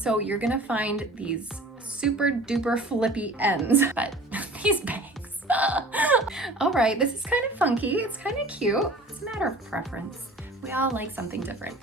So you're gonna find these super duper flippy ends, but these bangs. All right, this is kind of funky. It's kind of cute. It's a matter of preference. We all like something different.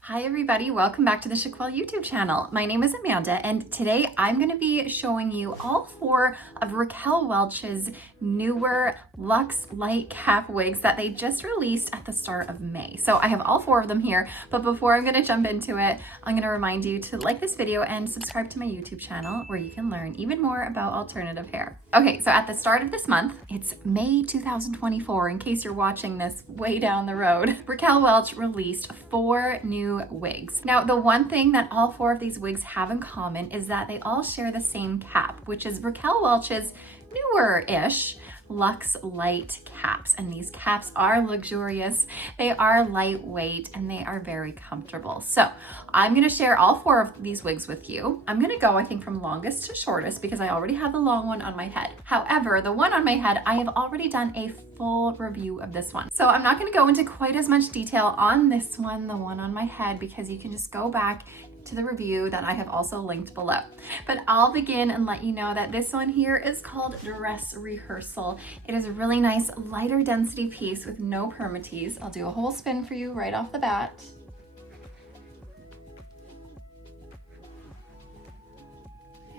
Hi everybody, welcome back to the Chiquel YouTube channel. My name is Amanda and today I'm going to be showing you all 4 of Raquel Welch's newer Lux Lite cap wigs that they just released at the start of May. So I have all 4 of them here, but before I'm going to jump into it, I'm going to remind you to like this video and subscribe to my YouTube channel where you can learn even more about alternative hair. Okay, so at the start of this month, it's May 2024 in case you're watching this way down the road, Raquel Welch released 4 new wigs. Now, the one thing that all 4 of these wigs have in common is that they all share the same cap, which is Raquel Welch's newer-ish Lux Lite caps. And these caps are luxurious, they are lightweight, and they are very comfortable. So I'm going to share all 4 of these wigs with you. I'm going to go, I think, from longest to shortest because I already have the long one on my head. However, the one on my head, I have already done a full review of this one. So I'm not going to go into quite as much detail on this one, the one on my head, because you can just go back to the review that I have also linked below. But I'll begin and let you know that this one here is called Dress Rehearsal. It is a really nice lighter density piece with no permatease. I'll do a whole spin for you right off the bat.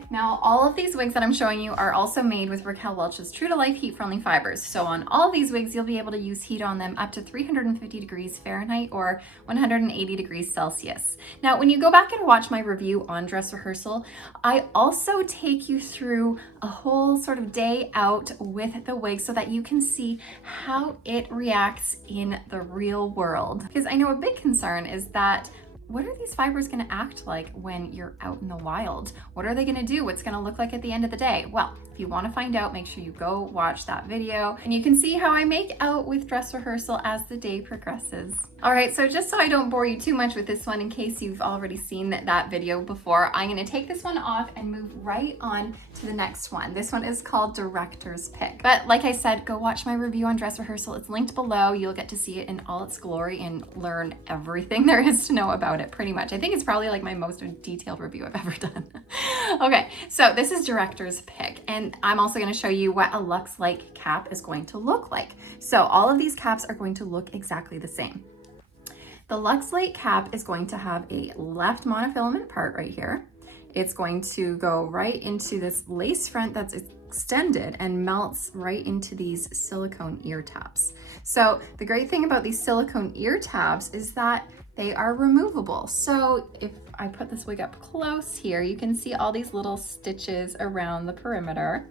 Now, all of these wigs that I'm showing you are also made with Raquel Welch's true to life heat friendly fibers. So on all of these wigs, you'll be able to use heat on them up to 350 degrees Fahrenheit or 180 degrees Celsius. Now, when you go back and watch my review on Dress Rehearsal, I also take you through a whole sort of day out with the wig so that you can see how it reacts in the real world. Because I know a big concern is that what are these fibers going to act like when you're out in the wild? What are they going to do? What's going to look like at the end of the day? Well, if you want to find out, make sure you go watch that video and you can see how I make out with Dress Rehearsal as the day progresses. All right, so just so I don't bore you too much with this one, in case you've already seen that video before, I'm going to take this one off and move right on to the next one. This one is called Director's Pick. But like I said, go watch my review on Dress Rehearsal. It's linked below. You'll get to see it in all its glory and learn everything there is to know about it, pretty much. I think it's probably like my most detailed review I've ever done. Okay, so this is Director's Pick, and I'm also going to show you what a Lux Lite cap is going to look like. So all of these caps are going to look exactly the same. The Lux Lite cap is going to have a left monofilament part right here. It's going to go right into this lace front that's extended and melts right into these silicone ear tabs. So the great thing about these silicone ear tabs is that they are removable. So if I put this wig up close here, you can see all these little stitches around the perimeter.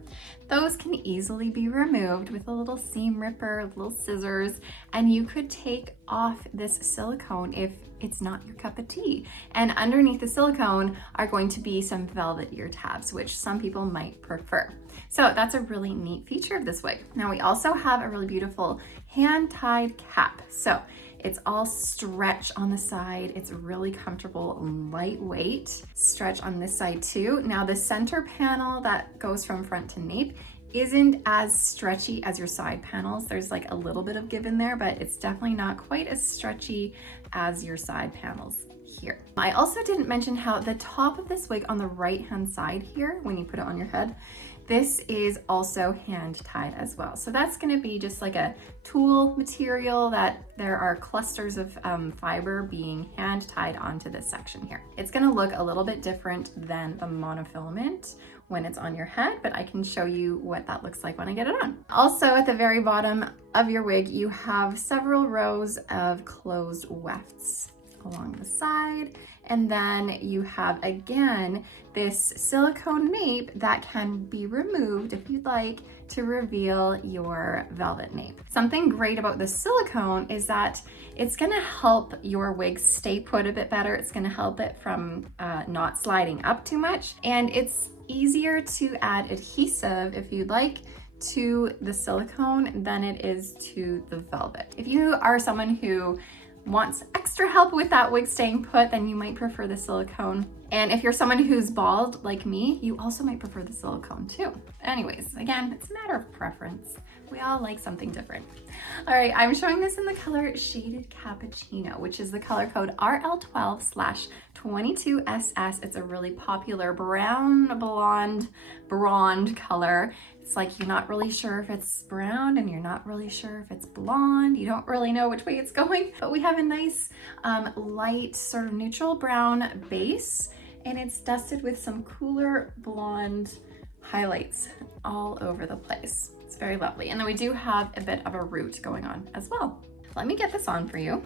Those can easily be removed with a little seam ripper, little scissors, and you could take off this silicone if it's not your cup of tea. And underneath the silicone are going to be some velvet ear tabs, which some people might prefer. So that's a really neat feature of this wig. Now we also have a really beautiful hand-tied cap. So it's all stretch on the side. It's really comfortable and lightweight. Stretch on this side too. Now the center panel that goes from front to nape isn't as stretchy as your side panels. There's like a little bit of give in there, but it's definitely not quite as stretchy as your side panels here. I also didn't mention how the top of this wig on the right hand side here, when you put it on your head, this is also hand tied as well. So that's going to be just like a tulle material that there are clusters of fiber being hand tied onto this section here. It's going to look a little bit different than the monofilament when it's on your head, but I can show you what that looks like when I get it on. Also at the very bottom of your wig, you have several rows of closed wefts along the side. And then you have, again, this silicone nape that can be removed if you'd like to reveal your velvet nape. Something great about the silicone is that it's gonna help your wig stay put a bit better. It's gonna help it from not sliding up too much. And it's easier to add adhesive, if you'd like, to the silicone than it is to the velvet. If you are someone who wants extra help with that wig staying put, then you might prefer the silicone. And if you're someone who's bald like me, you also might prefer the silicone too. Anyways, again, it's a matter of preference. We all like something different. All right, I'm showing this in the color Shaded Cappuccino, which is the color code RL12/22SS. It's a really popular brown, blonde, color. It's like you're not really sure if it's brown and you're not really sure if it's blonde. You don't really know which way it's going, but we have a nice light sort of neutral brown base, and it's dusted with some cooler blonde highlights all over the place. It's very lovely. And then we do have a bit of a root going on as well. Let me get this on for you.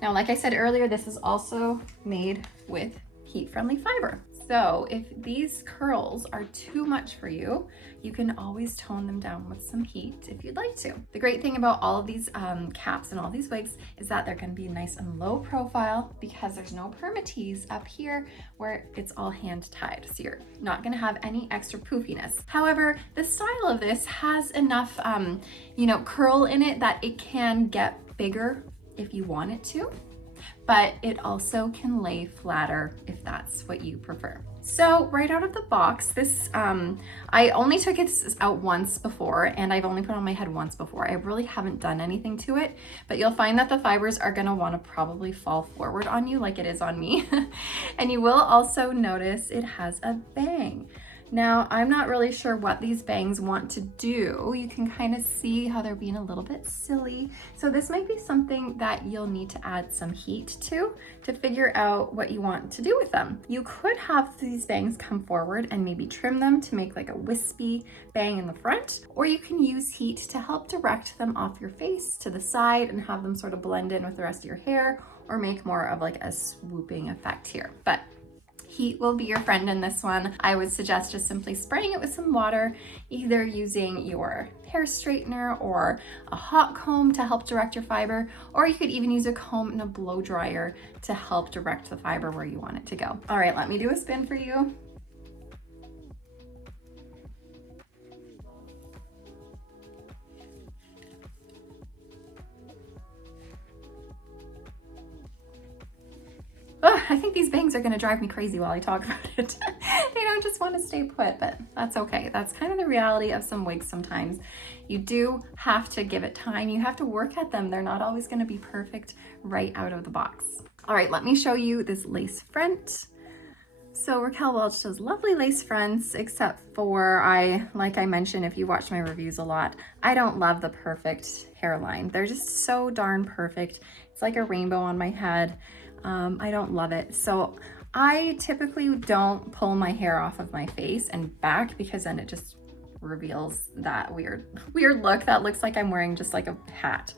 Now, like I said earlier, this is also made with heat-friendly fiber. So if these curls are too much for you, you can always tone them down with some heat if you'd like to. The great thing about all of these caps and all these wigs is that they're going to be nice and low profile because there's no permatease up here where it's all hand tied. So you're not going to have any extra poofiness. However, the style of this has enough, curl in it that it can get bigger if you want it to, but it also can lay flatter if that's what you prefer. So right out of the box, this, I only took it out once before, and I've only put on my head once before. I really haven't done anything to it, but you'll find that the fibers are gonna wanna probably fall forward on you like it is on me. And you will also notice it has a bang. Now, I'm not really sure what these bangs want to do. You can kind of see how they're being a little bit silly. So this might be something that you'll need to add some heat to figure out what you want to do with them. You could have these bangs come forward and maybe trim them to make like a wispy bang in the front, or you can use heat to help direct them off your face to the side and have them sort of blend in with the rest of your hair, or make more of like a swooping effect here. But heat will be your friend in this one. I would suggest just simply spraying it with some water, either using your hair straightener or a hot comb to help direct your fiber, or you could even use a comb and a blow dryer to help direct the fiber where you want it to go. All right, let me do a spin for you. Oh, I think these bangs are gonna drive me crazy while I talk about it. They don't just want to stay put, but that's okay. That's kind of the reality of some wigs sometimes. You do have to give it time. You have to work at them. They're not always gonna be perfect right out of the box. All right, let me show you this lace front. So Raquel Welch does lovely lace fronts, except for like I mentioned, if you watch my reviews a lot, I don't love the perfect hairline. They're just so darn perfect. It's like a rainbow on my head. I don't love it. So I typically don't pull my hair off of my face and back, because then it just reveals that weird look that looks like I'm wearing just like a hat.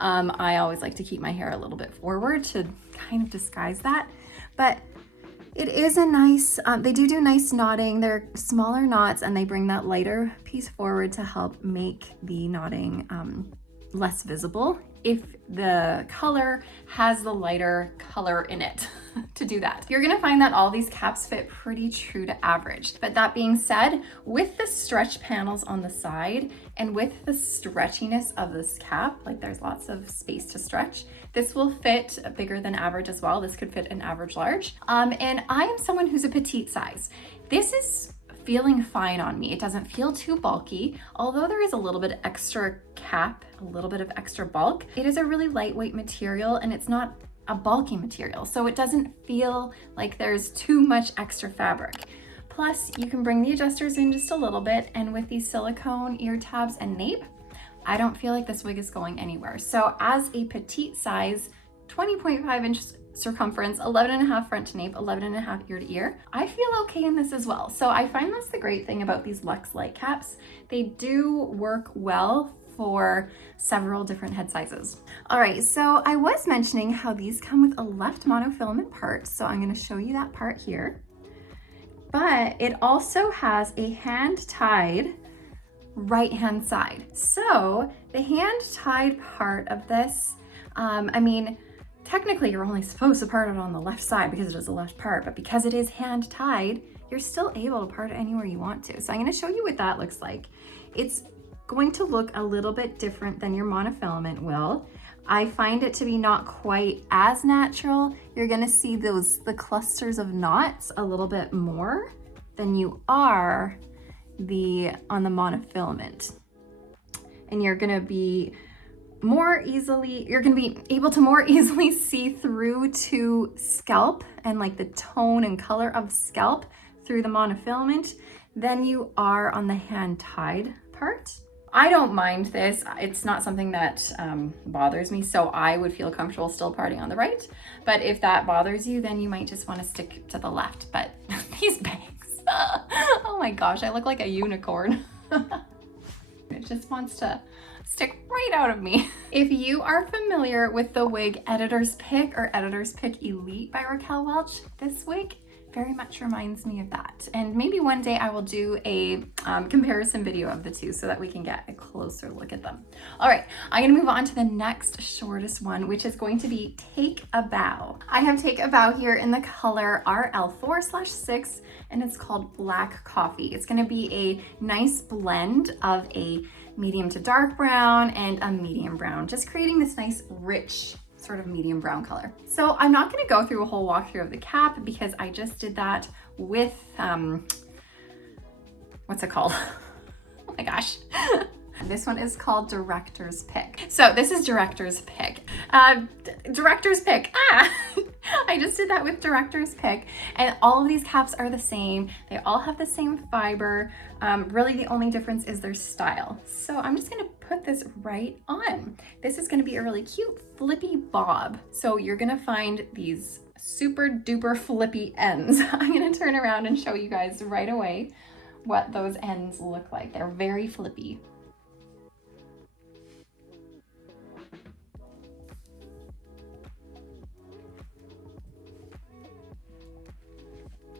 I always like to keep my hair a little bit forward to kind of disguise that, but it is a nice, they do nice knotting. They're smaller knots and they bring that lighter piece forward to help make the knotting less visible if the color has the lighter color in it to do that. You're gonna find that all these caps fit pretty true to average. But that being said, with the stretch panels on the side and with the stretchiness of this cap, like there's lots of space to stretch, this will fit bigger than average as well. This could fit an average large. And I am someone who's a petite size. This is feeling fine on me. It doesn't feel too bulky, although there is a little bit extra cap, a little bit of extra bulk. It is a really lightweight material and it's not a bulky material, so it doesn't feel like there's too much extra fabric. Plus, you can bring the adjusters in just a little bit, and with these silicone ear tabs and nape, I don't feel like this wig is going anywhere. So as a petite size, 20.5 inch circumference, 11.5 front to nape, 11.5 ear to ear, I feel okay in this as well. So I find that's the great thing about these Lux Lite caps. They do work well for several different head sizes. All right, so I was mentioning how these come with a left monofilament part, so I'm gonna show you that part here. But it also has a hand-tied right-hand side. So the hand-tied part of this, I mean, technically you're only supposed to part it on the left side because it is the left part, but because it is hand-tied, you're still able to part it anywhere you want to. So I'm gonna show you what that looks like. It's going to look a little bit different than your monofilament will. I find it to be not quite as natural. You're gonna see the clusters of knots a little bit more than you are on the monofilament. and you're gonna be able to more easily see through to scalp and like the tone and color of scalp through the monofilament than you are on the hand tied part. I don't mind this. It's not something that bothers me, so I would feel comfortable still parting on the right. But if that bothers you, then you might just want to stick to the left. But these bangs, oh my gosh, I look like a unicorn. It just wants to stick right out of me. If you are familiar with the wig Editor's Pick or Editor's Pick Elite by Raquel Welch, this wig very much reminds me of that. And maybe one day I will do a comparison video of the two so that we can get a closer look at them. All right, I'm gonna move on to the next shortest one, which is going to be Take a Bow. I have Take a Bow here in the color RL4/6, and it's called Black Coffee. It's gonna be a nice blend of a medium to dark brown and a medium brown, just creating this nice rich sort of medium brown color. So I'm not going to go through a whole walkthrough of the cap because I just did that with, what's it called? Oh my gosh. This one is called Director's Pick. So this is Director's Pick. Director's Pick. I just did that with Director's Pick, and all of these caps are the same. They all have the same fiber. Really the only difference is their style. So I'm just gonna put this right on. This is gonna be a really cute flippy bob. So you're gonna find these super duper flippy ends. I'm gonna turn around and show you guys right away what those ends look like. They're very flippy.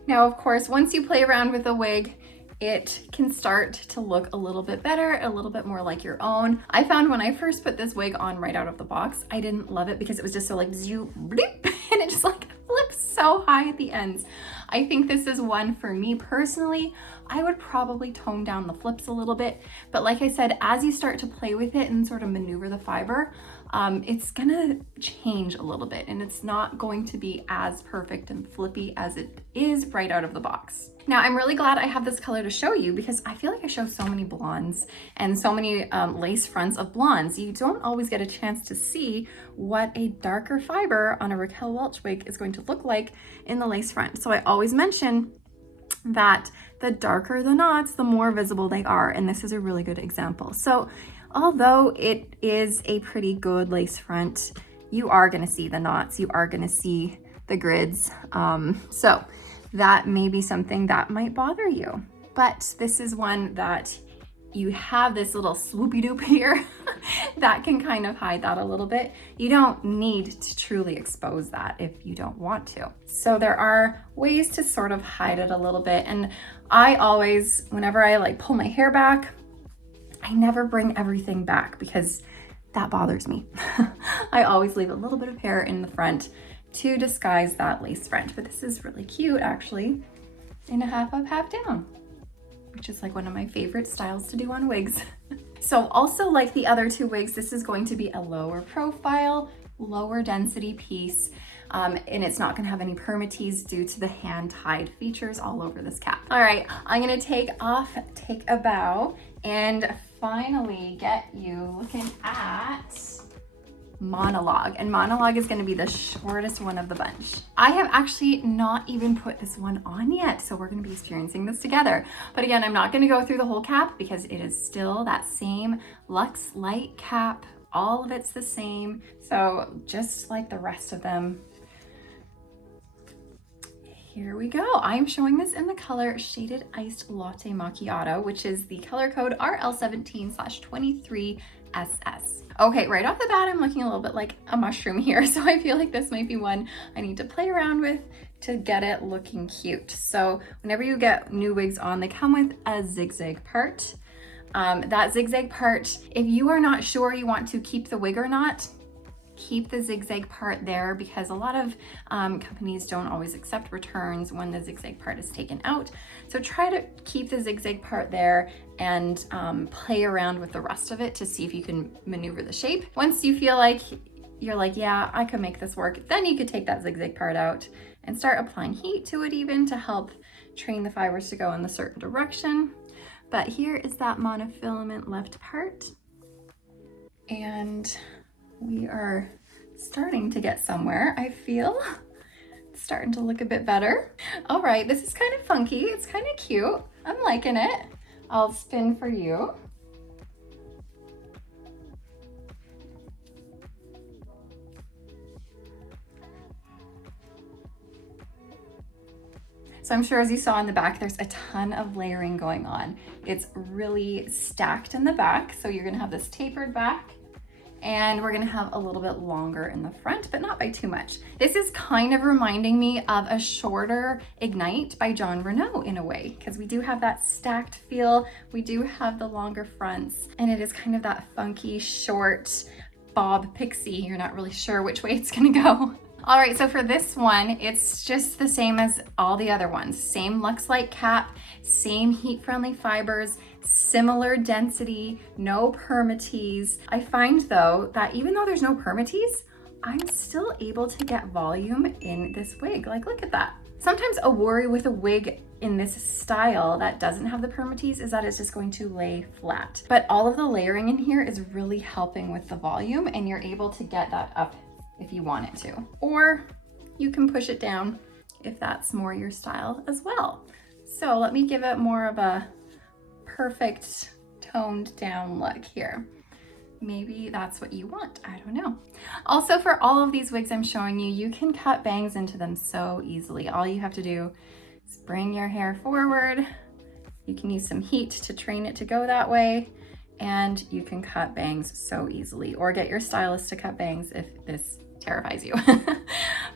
Now, of course, once you play around with the wig, it can start to look a little bit better, a little bit more like your own. I found when I first put this wig on right out of the box, I didn't love it because it was just so like zoop, bloop, and it just like flips so high at the ends. I think this is one for me personally. I would probably tone down the flips a little bit, but like I said, as you start to play with it and sort of maneuver the fiber, it's gonna change a little bit and it's not going to be as perfect and flippy as it is right out of the box. Now, I'm really glad I have this color to show you because I feel like I show so many blondes and so many lace fronts of blondes. You don't always get a chance to see what a darker fiber on a Raquel Welch wig is going to look like in the lace front. So I always mention that the darker the knots, the more visible they are. And this is a really good example. So although it is a pretty good lace front, you are gonna see the knots, you are gonna see the grids. So that may be something that might bother you. But this is one that you have this little swoopy doop here that can kind of hide that a little bit. You don't need to truly expose that if you don't want to. So there are ways to sort of hide it a little bit. And I always, whenever I like pull my hair back, I never bring everything back because that bothers me. I always leave a little bit of hair in the front to disguise that lace front. But this is really cute actually, in a half up, half down, which is like one of my favorite styles to do on wigs. So also like the other two wigs, this is going to be a lower profile, lower density piece. And it's not gonna have any permatease due to the hand tied features all over this cap. All right, I'm gonna take a bow and finally get you looking at Monologue, and Monologue is going to be the shortest one of the bunch. I have actually not even put this one on yet, so we're going to be experiencing this together. But again, I'm not going to go through the whole cap because it is still that same Lux Lite cap. All of it's the same. So just like the rest of them, here we go. I'm showing this in the color Shaded Iced Latte Macchiato, which is the color code RL17/23SS. Okay, right off the bat, I'm looking a little bit like a mushroom here. So I feel like this might be one I need to play around with to get it looking cute. So whenever you get new wigs on, they come with a zigzag part. That zigzag part, if you are not sure you want to keep the wig or not, keep the zigzag part there because a lot of companies don't always accept returns when the zigzag part is taken out. So try to keep the zigzag part there and play around with the rest of it to see if you can maneuver the shape. Once you feel like you're like, yeah, I could make this work, then you could take that zigzag part out and start applying heat to it even to help train the fibers to go in the certain direction. But here is that monofilament left part. And we are starting to get somewhere, I feel. It's starting to look a bit better. All right, this is kind of funky. It's kind of cute. I'm liking it. I'll spin for you. So I'm sure as you saw in the back, there's a ton of layering going on. It's really stacked in the back. So you're gonna have this tapered back, and we're gonna have a little bit longer in the front, but not by too much. This is kind of reminding me of a shorter Ignite by John Renault in a way, because we do have that stacked feel. We do have the longer fronts, and it is kind of that funky, short bob pixie. You're not really sure which way it's gonna go. All right, so for this one, it's just the same as all the other ones. Same Lux Lite cap, same heat-friendly fibers, similar density, no permatease. I find though that even though there's no permatease, I'm still able to get volume in this wig. Like, look at that. Sometimes a worry with a wig in this style that doesn't have the permatease is that it's just going to lay flat. But all of the layering in here is really helping with the volume, and you're able to get that up if you want it to. Or you can push it down if that's more your style as well. So let me give it more of a perfect toned down look here. Maybe that's what you want, I don't know. Also, for all of these wigs I'm showing you, you can cut bangs into them so easily. All you have to do is bring your hair forward. You can use some heat to train it to go that way, and you can cut bangs so easily, or get your stylist to cut bangs if this terrifies you.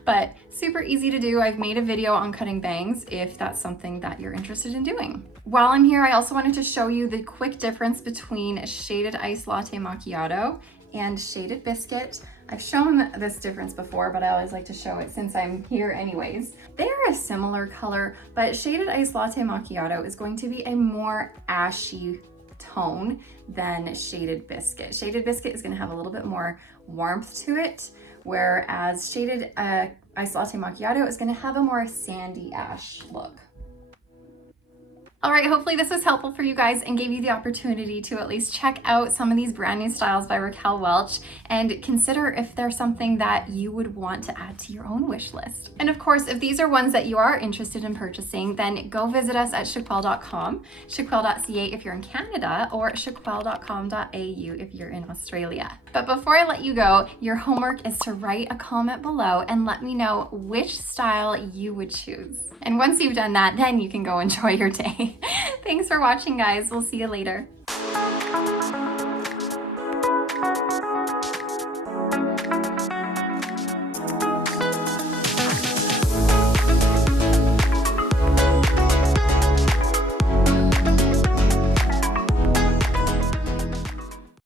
But super easy to do. I've made a video on cutting bangs if that's something that you're interested in doing. While I'm here, I also wanted to show you the quick difference between shaded iced latte macchiato and shaded biscuit. I've shown this difference before, but I always like to show it since I'm here anyways. They're a similar color, but shaded iced latte macchiato is going to be a more ashy tone than shaded biscuit. Shaded biscuit is going to have a little bit more warmth to it, whereas shaded iced latte macchiato is going to have a more sandy ash look. All right, hopefully this was helpful for you guys and gave you the opportunity to at least check out some of these brand new styles by Raquel Welch and consider if there's something that you would want to add to your own wish list. And of course, if these are ones that you are interested in purchasing, then go visit us at chiquel.com, chiquel.ca if you're in Canada, or chiquel.com.au if you're in Australia. But before I let you go, your homework is to write a comment below and let me know which style you would choose. And once you've done that, then you can go enjoy your day. Thanks for watching, guys. We'll see you later.